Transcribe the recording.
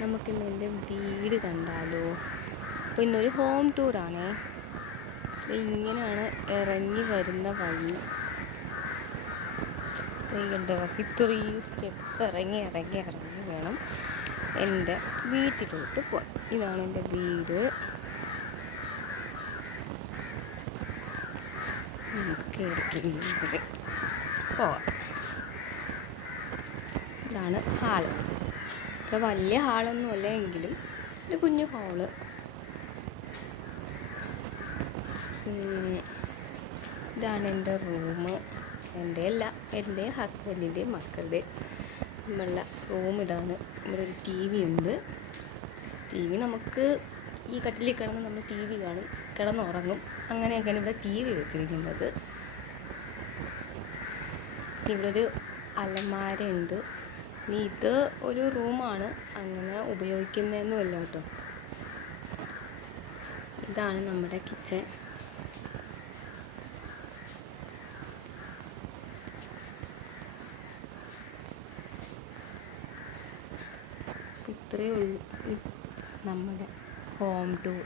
നമുക്കിന്ന് എൻ്റെ വീട് കണ്ടാലോ? അപ്പോൾ ഇന്നൊരു ഹോം ടൂറാണ്. ഇങ്ങനെയാണ് ഇറങ്ങി വരുന്ന വഴി. കണ്ടോ, ഇത്രയും സ്റ്റെപ്പ് ഇറങ്ങി വേണം എൻ്റെ വീട്ടിലോട്ട് പോകാൻ. ഇതാണ് എൻ്റെ വീട്. നമുക്ക് കയറി പോവാം. ഇതാണ് ഹാള്. ഇത്ര വലിയ ഹാളൊന്നുമല്ല എങ്കിലും ഒരു കുഞ്ഞു ഹാള്. ഇതാണ് എൻ്റെ റൂം. എൻ്റെ അല്ല, എൻ്റെ ഹസ്ബൻഡിൻ്റെ മക്കളുടെ ഉള്ള റൂം ഇതാണ്. ഇവിടെ ഒരു ടി വി ഉണ്ട്. ടി വി നമുക്ക് ഈ കട്ടിലിൽ കിടന്ന് നമ്മൾ ടി വി കാണും, കിടന്നുറങ്ങും. അങ്ങനെയൊക്കെയാണ് ഇവിടെ ടി വി വെച്ചിരിക്കുന്നത്. ഇവിടെ ഒരു അലമാരയുണ്ട്. ഇനി ഇത് ഒരു റൂമാണ്, അങ്ങനെ ഉപയോഗിക്കുന്നതൊന്നുമല്ല കേട്ടോ. ഇതാണ് നമ്മുടെ കിച്ചൺ. ഇത്രയേ ഉള്ളൂ നമ്മുടെ ഹോം ടൂർ.